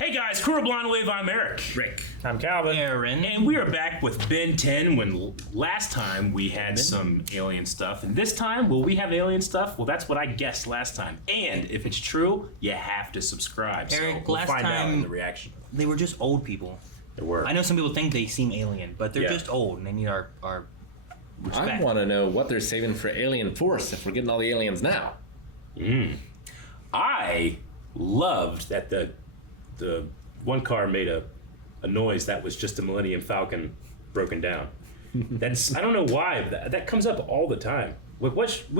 Hey guys, Crew of Blonde Wave, I'm Eric. Rick. I'm Calvin. Aaron. And we are back with Ben 10 when last time we had some alien stuff. And this time, will we have alien stuff? Well, that's what I guessed last time. And if it's true, you have to subscribe. Eric, so we'll last find out time- in the reaction. They were just old people. There were. I know some people think they seem alien, but they're Yeah. just old and they need our respect. I want to know what they're saving for Alien Force if we're getting all the aliens now. I loved that the one car made a noise that was just a Millennium Falcon broken down. That's I don't know why, but that comes up all the time. We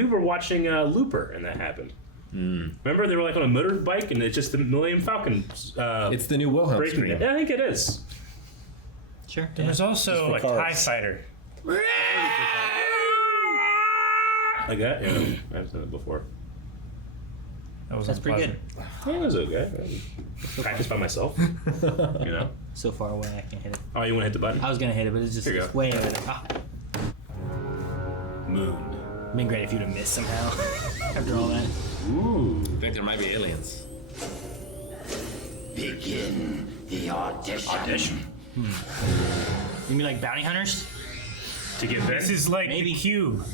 were watching Looper and that happened. Remember they were like on a motorbike and it's just the Millennium Falcon. It's the new Wilhelm breaking scream. it. Yeah, I think it is. Sure. There was also a Just for TIE cars. fighter. Like that? Yeah, I've done it before. That's pretty good. Yeah, it was okay. Practice by myself. You know? So far away, I can't hit it. Oh, you want to hit the button? I was gonna hit it, but it's just Here you it's go. way over there. Ah, Moon. it'd been great if you'd have missed somehow after all that. Ooh. I think there might be aliens. Begin the audition. Audition. You mean like bounty hunters? To get Ben? This is like Maybe. the Cube.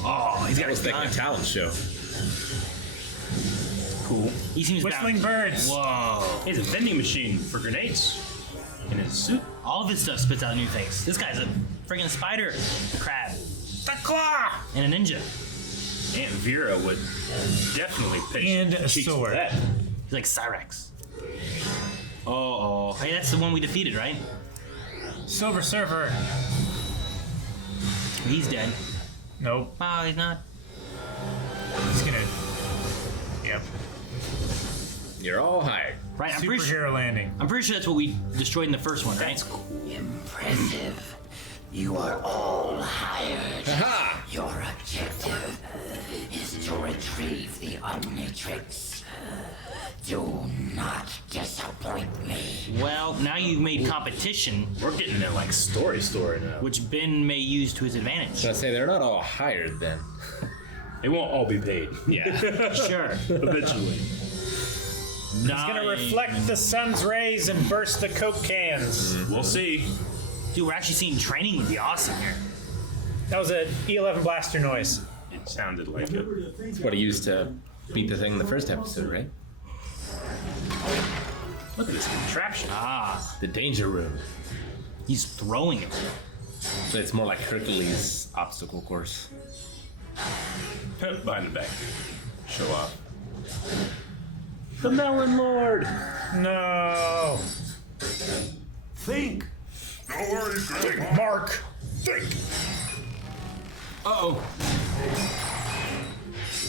Oh, he's got That was his the gun. talent show. Cool. He seems Whistling bounty. birds. Whoa. He has a vending machine for grenades in his suit. All of his stuff spits out new things. This guy's a friggin' spider crab. The claw. And a ninja. Aunt Vera would definitely pitch And a cheeks sword. for that. He's like Cyrex. Oh. Hey, that's the one we defeated, right? Silver Surfer. He's dead. Nope. Oh, he's not. He's gonna. Yep. You're all hired. Right, I'm pretty sure Landing. that's what we destroyed in the first one, right? Impressive. You are all hired. Aha! Your objective is to retrieve the Omnitrix. Do not disappoint me. Well, now you've made competition, We're getting that like story now. which Ben may use to his advantage. I say they're not all hired then. It won't all be paid. Yeah. Sure. Eventually. He's gonna reflect the sun's rays and burst the Coke cans. We'll see. Dude, we're actually seeing training would be awesome here. That was a E11 blaster noise. It sounded like it. It's what he used to beat the thing in the first episode, right? Look at this contraption. Ah, The danger room. he's throwing it. So it's more like Hercules' obstacle course. Behind the back. Show off. The Melon Lord. No. Think. Mark. Uh-oh.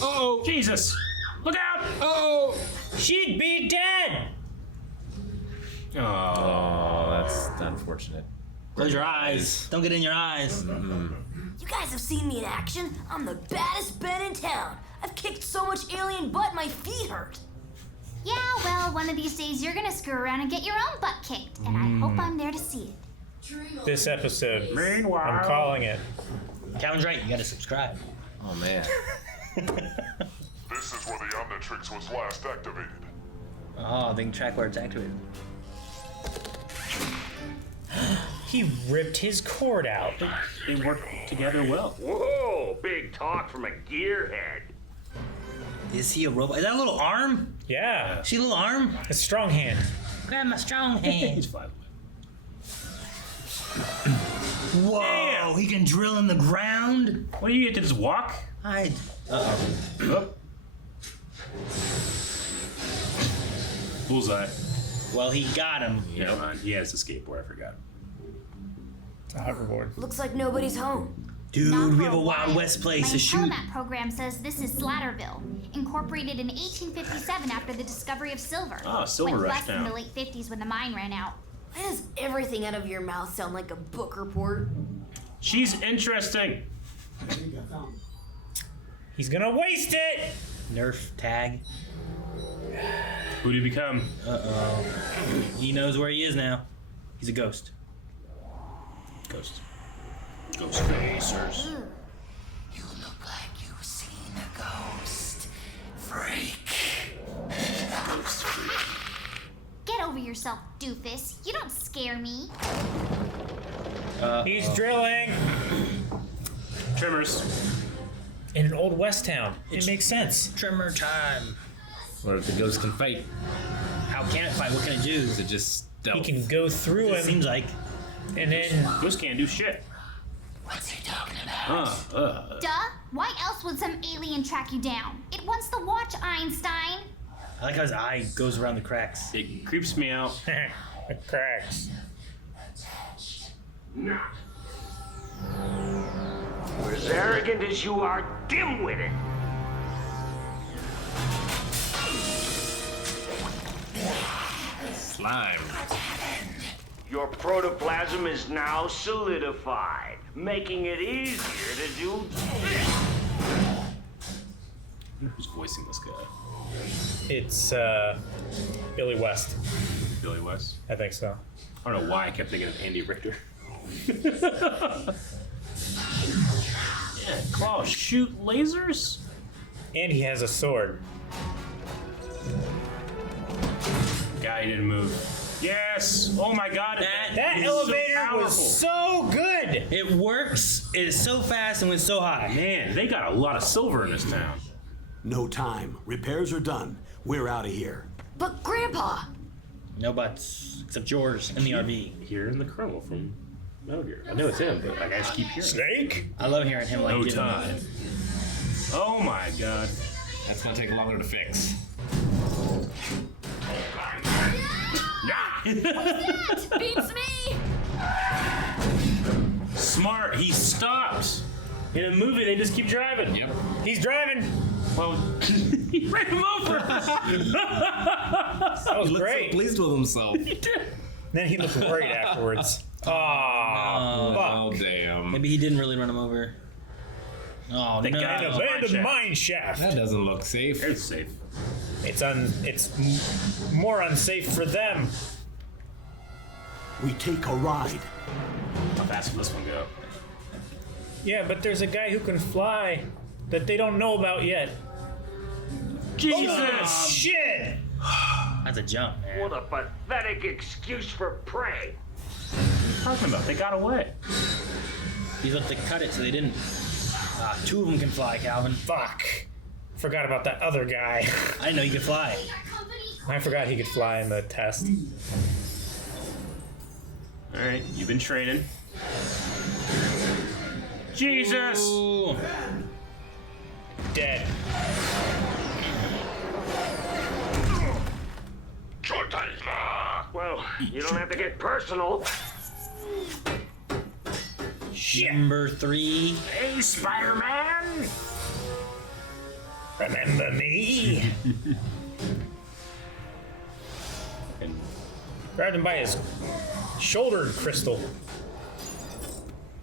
Uh-oh. Jesus. Look out. Uh-oh. She'd be dead. Oh. Oh, that's unfortunate. Close your eyes. Don't get in your eyes. You guys have seen me in action. I'm the baddest Ben in town. I've kicked so much alien butt my feet hurt. Yeah, well, one of these days you're gonna screw around and get your own butt kicked, and I hope I'm there to see it. This episode. Meanwhile. I'm calling it. Calvin's right. You gotta subscribe. Oh man. This is where the Omnitrix was last activated. Oh, they can track where it's activated. He ripped his cord out. They work together well. Whoa, big talk from a gearhead. Is he a robot? Is that a little arm? Yeah. See a little arm? A strong hand. Grab my strong hand. He's fine. Whoa, he can drill in the ground? What do you get to just walk? Uh-oh. Bullseye. Well, he got him. Never mind. He has the skateboard. I forgot. It's a hoverboard. Looks like nobody's home. Dude, Not we for have a Wild while. West place My to shoot. telemap program says this is Slatterville, incorporated in 1857 after the discovery of silver. Ah, silver Went rush west in now. the late 50s when the mine ran out. Why does everything out of your mouth sound like a book report? She's interesting. He's gonna waste it. Nerf tag. Who do you become? Uh-oh. He knows where he is now. He's a ghost. Ghost. Ghost Racers. You look like you've seen a ghost. Freak. Ghost freak. Get yourself, doofus. You don't scare me. He's drilling Trimmers. in an old West town. It makes sense. Trimmer time. What if the ghost can fight? How can it fight? What can it do? Is it just He stealth? can go through It him, seems like. and then Ghost can't do shit. What's he talking about? Duh. Why else would some alien track you down? It wants to watch Einstein. I like how his eye goes around the cracks. It creeps me out. it cracks. We're as arrogant as you are dim-witted. Slime. Your protoplasm is now solidified, making it easier to do this. Who's voicing this guy? It's Billy West. Billy West? I think so. I don't know why I kept thinking of Andy Richter. Yeah, claws shoot lasers? And he has a sword. Guy didn't move. Yes! Oh my god! That is elevator so powerful. was so good. It works. It is so fast and went so high. Man, they got a lot of silver in this town. No time. Repairs are done. We're out of here. But Grandpa, No buts. Except yours in the RV. Hearing the Colonel from Metal Gear. I know it's him, but I just keep hearing it. Snake? I love hearing him like No getting time. Oh my god. That's gonna take longer to fix. beats me. Smart, he stops. In a movie, they just keep driving. Yep. He's driving. Well, he ran him over. That was He looked great. so pleased with himself. Then he looked worried afterwards. Oh, Oh, fuck. damn. Maybe he didn't really run him over. Oh, The no. guy An knows abandoned mine mine shaft. That doesn't look safe. It's safe. It's more unsafe for them. We take a ride. How fast will this one go? Yeah, but there's a guy who can fly that they don't know about yet. Jesus! Oh, shit! That's a jump, man. What a pathetic excuse for prey. What are you talking about? They got away. He's about to cut it so they didn't. Two of them can fly, Calvin. Fuck. Forgot about that other guy. I didn't know you could fly. I forgot he could fly in the test. Alright, you've been training. Jesus! Ooh. Dead. Well, you don't have to get personal. Number 3. Hey, Spider-Man! Remember me? And Grabbed him by his shoulder crystal.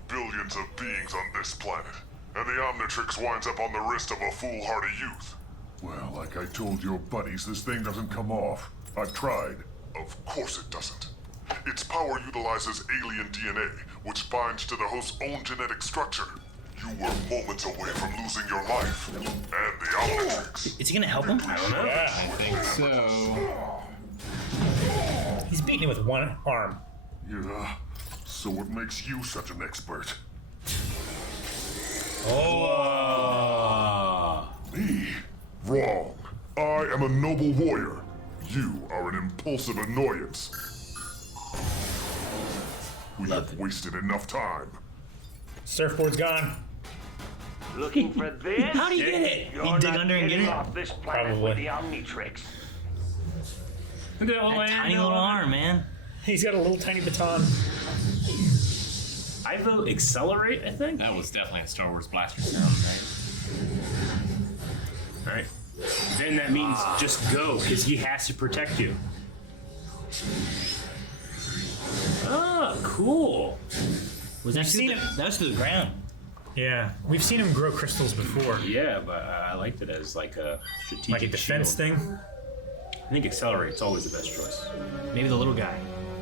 Billions of beings on this planet, and the Omnitrix winds up on the wrist of a foolhardy youth. Well, like I told your buddies, this thing doesn't come off. I've tried. Of course it doesn't. Its power utilizes alien DNA, which binds to the host's own genetic structure. You were moments away from losing your life. And the Omnitrix. Is he gonna help him? I don't know. Yeah. I think so. He's beating it with one arm. Yeah. So what makes you such an expert? Me? Wrong. I am a noble warrior. You are an impulsive annoyance. We have wasted enough time. Surfboard's gone. Looking for this? How'd he get it? You're He dig not under and get getting it? off this planet Probably. with the Omnitrix. That tiny little arm, man. He's got a little tiny baton. I vote accelerate, I think. That was definitely a Star Wars blaster sound, right? Alright. Then that means just go, because he has to protect you. Oh, cool. Was that seen through the, him. that was through the ground? Yeah, we've seen him grow crystals before. Yeah, but I liked it as like a strategic Like a defense shield. thing. I think accelerate's always the best choice. Maybe the little guy.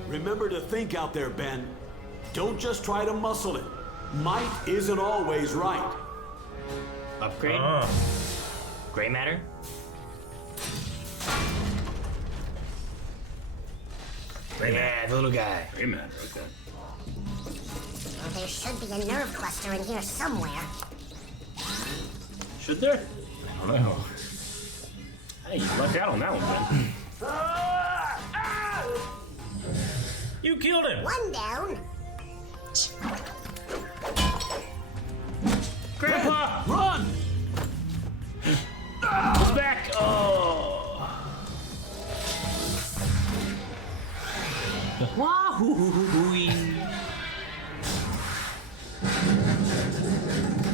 Remember to think out there, Ben. Don't just try to muscle it. Might isn't always right. Upgrade? Oh. Gray matter? Yeah, the little guy. Gray matter, okay. There should be a nerve cluster in here somewhere. Should there? I don't know. Hey, you lucked out on that one, Ben. You killed him. One down. Grandpa! Run! He's back! Oh!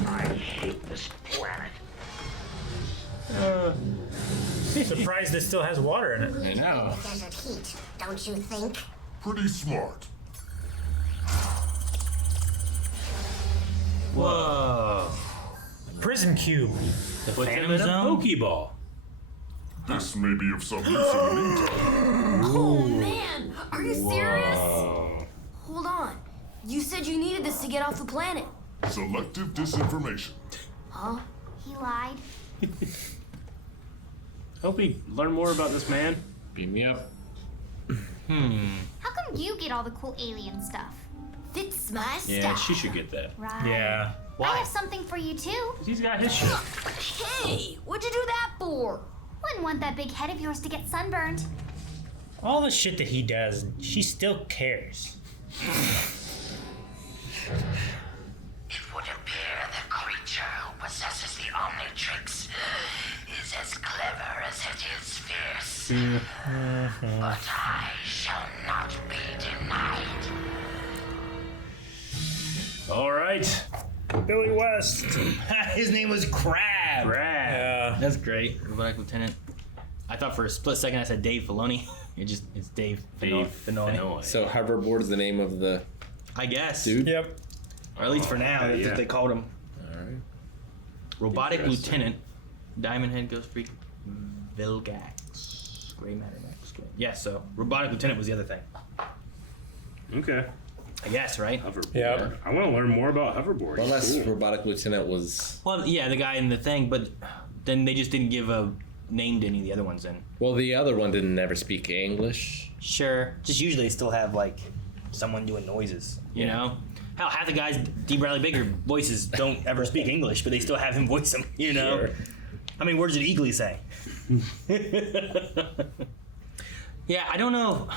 I hate this planet. Surprised it still has water in it. I know. Desert heat, don't you think? Pretty smart. Whoa. Prison cube. The Put them Phantom in a Zone? Pokeball. This may be of some use in the meantime. Oh man, are you serious? Hold on. You said you needed this to get off the planet. Selective disinformation. Huh? He lied. Hope we learn more about this man. Beam me up. How come you get all the cool alien stuff? Fits my style. Yeah, she should get that. Right. Yeah. I have something for you too. He's got his shit. Hey, what'd you do that for? Wouldn't want that big head of yours to get sunburned. All the shit that he does, she still cares. It would appear the creature who possesses the Omnitrix is as clever as it is fierce. But I shall not be denied. All right. Billy West. His name was Crab. Brad. That's great. Robotic Lieutenant. I thought for a split second I said Dave Filoni. It's Dave Dave Filoni. Fennoy. So Hoverboard is the name of the I guess. dude? Yep. Or at least for now, that's yeah. what they called him. Alright. Robotic Interesting. Lieutenant. Diamond Head Ghost Freak. Vilgax. Gray Matter Max. Yeah, so Robotic Lieutenant was the other thing. Okay. I guess, right? Hoverboard. Yep. I want to learn more about Hoverboard. Well, unless Cool. Robotic Lieutenant was... Well, yeah, the guy in the thing, but then they just didn't give a name to any of the other ones then. Well, the other one didn't ever speak English. Sure. Just usually they still have, like, someone doing noises, you know? Hell, half the guys, D. Bradley Baker voices don't ever speak English, but they still have him voice them, you know? Sure. How many words did Eagly say? Yeah, I don't know.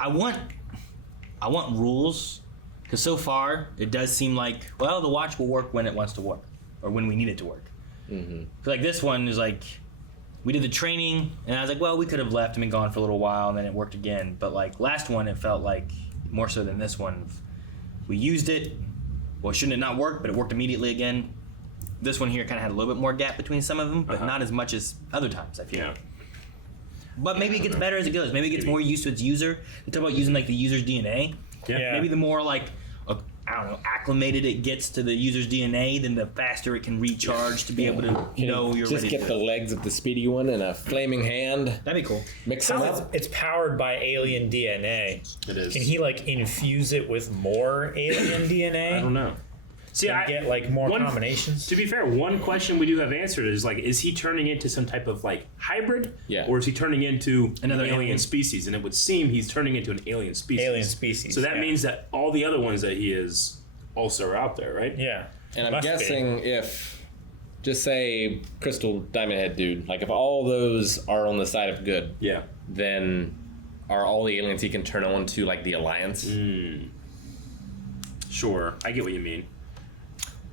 I want rules, because so far it does seem like, well, the watch will work when it wants to work, or when we need it to work. Mm-hmm. Like this one is like, we did the training, and I was like, well, we could have left and been gone for a little while, and then it worked again. But like last one, it felt like more so than this one. We used it. Well, shouldn't it not work? But it worked immediately again. This one here kind of had a little bit more gap between some of them, but not as much as other times, I feel. Yeah. But maybe it gets better as it goes. Maybe it gets more used to its user. They talk about using like the user's DNA. Yeah. Maybe the more like, I don't know, acclimated it gets to the user's DNA, then the faster it can recharge to be able to know you're Just ready get to the legs of the speedy one and a flaming hand. That'd be cool. Mix them Sounds up. it's powered by alien DNA. It is. Can he like infuse it with more alien DNA? I don't know. See, And get like more one- combinations? To be fair, one question we do have answered is like, is he turning into some type of like hybrid? Yeah. Or is he turning into Another an alien alien. species? And it would seem he's turning into an alien species. Alien species, So that yeah. means that all the other ones that he is also are out there, right? Yeah. And I'm Must be. guessing if, just say, Crystal Diamond Head dude, like if all those are on the side of good, Yeah. then are all the aliens he can turn on to like the Alliance? Sure. I get what you mean.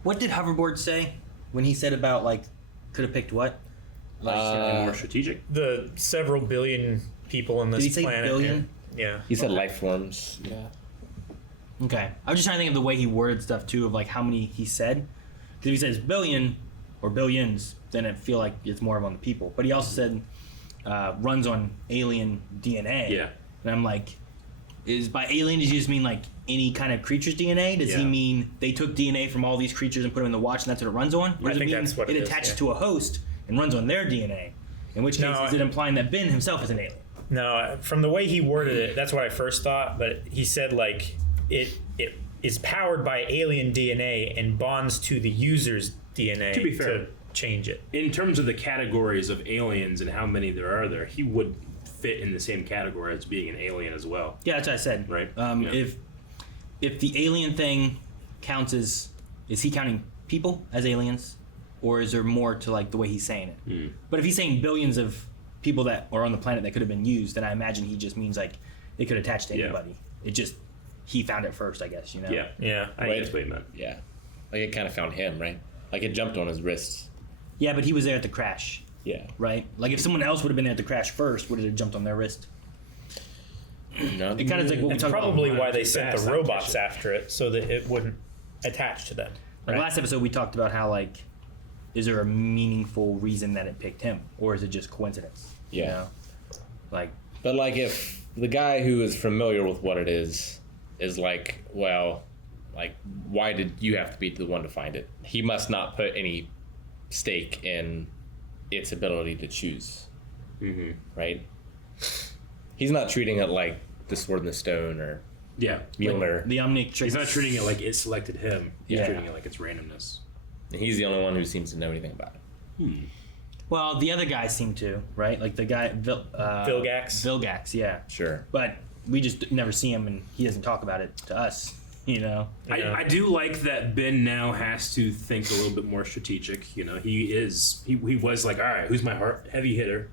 What did Hoverboard say when he said about like could have picked what? Something more strategic. The several billion people in this Did he say planet. billion? Yeah. He said life forms. Yeah. Okay, I was just trying to think of the way he worded stuff too, of like how many he said. Because if he says billion or billions, then I feel like it's more of on the people. But he also said runs on alien DNA. Yeah. And I'm like, is by alien does he just mean like any kind of creature's DNA? Does he Yeah. mean they took DNA from all these creatures and put them in the watch and that's what it runs on? Or I does think it mean that's what it it is, attaches yeah. to a host and runs on their DNA? In which case, No, is it implying that Ben himself is an alien? No, from the way he worded it, that's what I first thought. But he said like it is powered by alien DNA and bonds to the user's DNA To be fair. to change it. In terms of the categories of aliens and how many there are there, he would fit in the same category as being an alien as well. Yeah, that's what I said. Right. Yeah. If the alien thing counts as, is he counting people as aliens, or is there more to like the way he's saying it? But if he's saying billions of people that are on the planet that could have been used, then I imagine he just means like it could attach to anybody. It just, he found it first, I guess. You know. Yeah. I think that's what he meant. Yeah. Like it kind of found him, right? Like it jumped on his wrists. Yeah, but he was there at the crash. Yeah. Right. Like if someone else would have been there at the crash first, would it have jumped on their wrist? No. It kind of like what we That's talked probably about. why they sent the robots after it, so that it wouldn't attach to them. Like last episode, we talked about how like, is there a meaningful reason that it picked him, or is it just coincidence? Yeah. You know? Like, But like if the guy who is familiar with what it is like, well, like why did you have to be the one to find it? He must not put any stake in its ability to choose. Right? He's not treating it like the Sword in the Stone or Mjolnir. the Omnitrix. He's not treating it like it selected him. He's Yeah. treating it like it's randomness. He's the only one who seems to know anything about it. Well, the other guys seem to, right? Like the guy Vilgax. Vilgax, yeah. Sure. But we just never see him, and he doesn't talk about it to us. You know. I do like that Ben now has to think a little bit more strategic. You know, he was like, all right, who's my heavy hitter?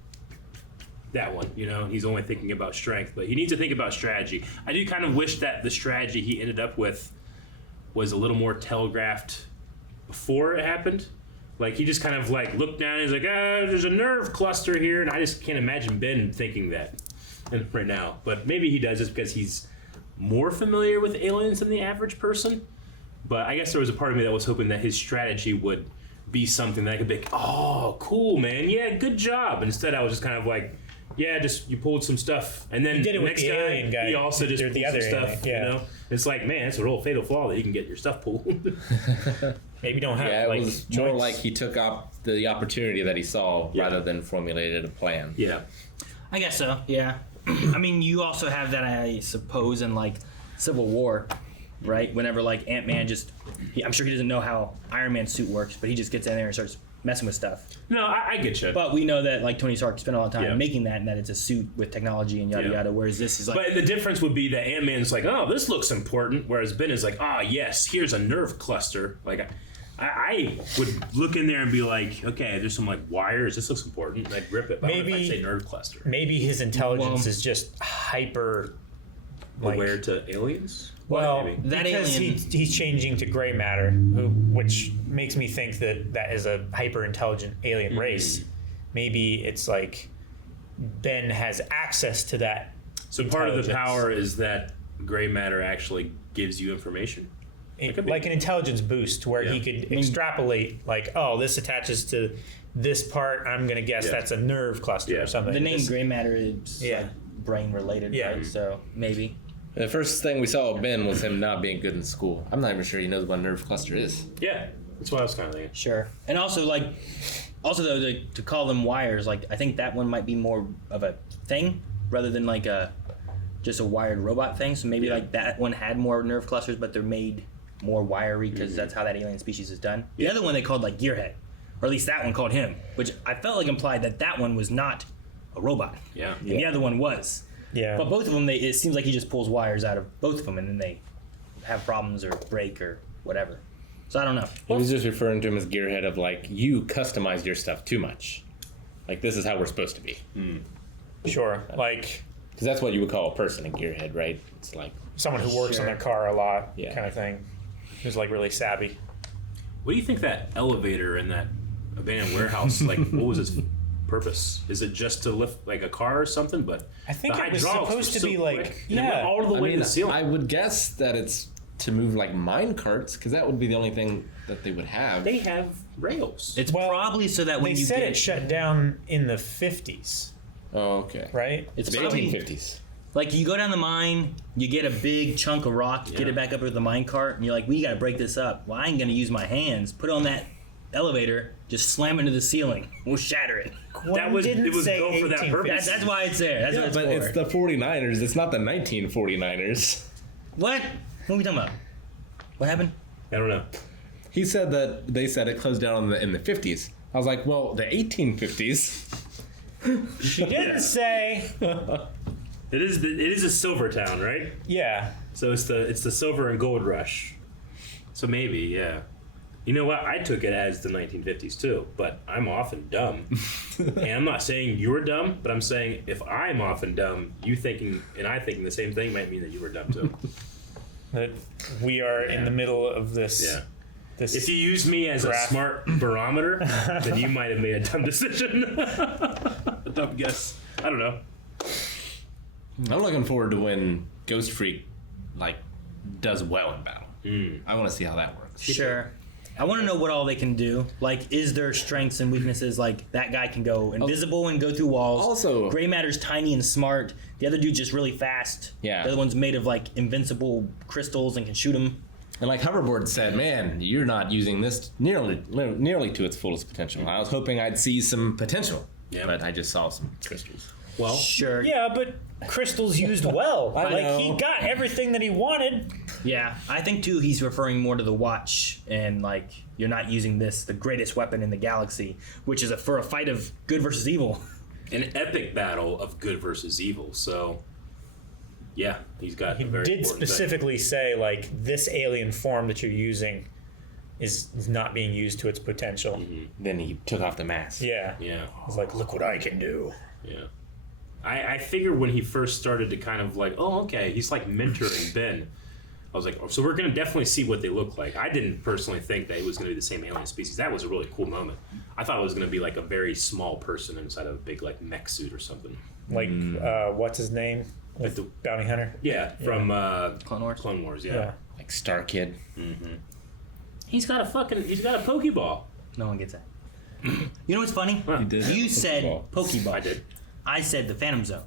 That one, you know, he's only thinking about strength, but he needs to think about strategy. I do kind of wish that the strategy he ended up with was a little more telegraphed before it happened. Like he just kind of like looked down and he's like, there's a nerve cluster here, and I just can't imagine Ben thinking that right now. But maybe he does just because he's more familiar with aliens than the average person. But I guess there was a part of me that was hoping that his strategy would be something that I could be like, oh, cool, man, yeah, good job. Instead, I was just kind of like, yeah, just you pulled some stuff, and then He did it the with next the alien guy. he also just Or pulled the some other stuff. alien, yeah. You know, it's like, man, it's a real fatal flaw that you can get your stuff pulled. Maybe don't have Yeah, it like was joints. more like he took up the opportunity that he saw rather than formulated a plan. Yeah. I guess so. Yeah. I mean, you also have that, I suppose, in like Civil War, right? Whenever like Ant-Man I'm sure he doesn't know how Iron Man's suit works, but he just gets in there and starts messing with stuff. No, I get you. But we know that like Tony Stark spent a lot of time Yeah. making that, and that it's a suit with technology and yada Yeah. yada. Whereas this is like, But the difference would be that Ant-Man's like, oh, this looks important, whereas Ben is like, yes, here's a nerve cluster. Like, I would look in there and be like, okay, there's some like wires. This looks important. And I'd rip it. But Maybe- I'd say nerve cluster. Maybe his intelligence Well- is just hyper. Like, Aware to aliens? well, Maybe. That because alien- he's changing to gray matter, which makes me think that is a hyper intelligent alien race. Maybe it's like Ben has access to that. So part of the intelligence. power is that gray matter actually gives you information. could be. Like an intelligence boost where he Yeah. could extrapolate, like, oh, this attaches to this part. I'm gonna guess Yeah. that's a nerve cluster Yeah. or something. the name This- gray matter is Yeah. like brain related, Yeah. right? So maybe. The first thing we saw of Ben was him not being good in school. I'm not even sure he knows what a nerve cluster is. Yeah, that's what I was kind of thinking. Sure. And also, like, though, to call them wires, like, I think that one might be more of a thing rather than like just a wired robot thing. So maybe like that one had more nerve clusters, but they're made more wiry because that's how that alien species is done. The other one they called like Gearhead, or at least that one called him, which I felt like implied that one was not a robot. Yeah. And the other one was. Yeah. But both of them, it seems like he just pulls wires out of both of them, and then they have problems or break or whatever. So I don't know. He was just referring to him as Gearhead of like, you customize your stuff too much. Like, this is how we're supposed to be. Sure. Like Because that's what you would call a person, a Gearhead, right? It's like, someone who works on Sure. their car a lot, Yeah. kind of thing. Who's like really savvy. What do you think that elevator in that abandoned warehouse, like, what was its purpose? Is it just to lift like a car or something? But I think the it was hydraulics supposed were to so be like- quick, and it yeah. went all the way to the ceiling. I would guess that it's to move like mine carts, because that would be the only thing that they would have. They have rails. It's probably so that when They you said get it shut down in the 50s, Oh, okay. right? it's The probably 1850s. like you go down the mine, you get a big chunk of rock, get Yeah. it back up with the mine cart, and you're like, "We got to break this up." Well, I ain't gonna use my hands. Put it on that elevator, just slam it into the ceiling. We'll shatter it. That was didn't it was say go for that 1850s. purpose. That's why it's there. That's Yeah, what it's but for. it's the 49ers. It's not the 1949ers. What? What are we talking about? What happened? I don't know. He said that they said it closed down in the 50s. I was like, well, the 1850s. She didn't say. It is a silver town, right? Yeah. So it's the silver and gold rush. So maybe, yeah. You know what? I took it as the 1950s too, but I'm often dumb. And I'm not saying you're dumb, but I'm saying if I'm often dumb, you thinking and I thinking the same thing might mean that you were dumb too. That we are in the middle of this. Yeah. This If you use me as a smart barometer, then you might have made a dumb decision. A dumb guess. I don't know. I'm looking forward to when Ghost Freak does well in battle. I want to see how that works. Sure. I want to know what all they can do. Like, is there strengths and weaknesses? Like, that guy can go invisible and go through walls. Also, Gray Matter's tiny and smart. The other dude's just really fast. Yeah. The other one's made of, invincible crystals and can shoot them. And like Hoverboard said, man, you're not using this nearly to its fullest potential. I was hoping I'd see some potential, but I just saw some crystals. Well, sure. Yeah, but crystals used well. I know. He got everything that he wanted. Yeah, I think too he's referring more to the watch and you're not using this, the greatest weapon in the galaxy, which is for a fight of good versus evil. An epic battle of good versus evil. So, yeah, he's got. He a very did important specifically say this alien form that you're using is not being used to its potential. Mm-hmm. Then he took off the mask. Yeah. He's like, look what I can do. Yeah. I figured when he first started to kind of oh, okay, he's mentoring Ben. I was like, oh, so we're going to definitely see what they look like. I didn't personally think that it was going to be the same alien species. That was a really cool moment. I thought it was going to be a very small person inside of a big mech suit or something. What's his name? With the bounty hunter? Yeah, from Clone Wars. Clone Wars, yeah. Like Star Kid. Mm-hmm. He's got a Pokeball. No one gets that. You know what's funny? Huh. You said Pokeball. I did. I said the Phantom Zone.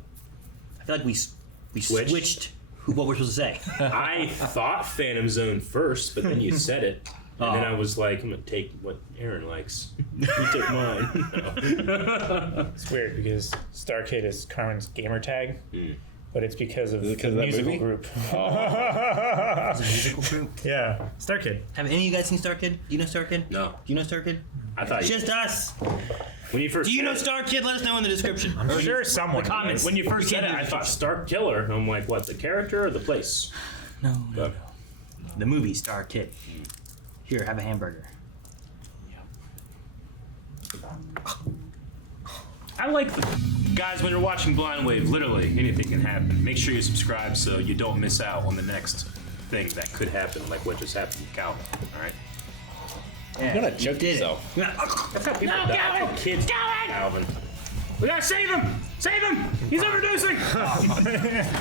I feel like we switched what we're supposed to say. I thought Phantom Zone first, but then you said it. And then I was like, I'm going to take what Aaron likes. You took mine. It's weird because Star Kid is Carmen's gamer tag, but it's because of the musical group. It's a musical group? Yeah, Star Kid. Have any of you guys seen Star Kid? Do you know Star Kid? No. Do you know Star Kid? I thought It's just us. When you first Do you know Star Kid? Let us know in the description. I'm sure someone. The comments. When you first said it, I thought Star Killer. And I'm like, what, the character or the place? No. The movie Star Kid. Here, have a hamburger. I like guys, when you're watching Blind Wave, literally anything can happen. Make sure you subscribe so you don't miss out on the next thing that could happen, like what just happened to Calvin. All right? You're gonna choke yourself. That's how people die. That's how kids die. Calvin. We gotta save him! Save him! He's overdosing!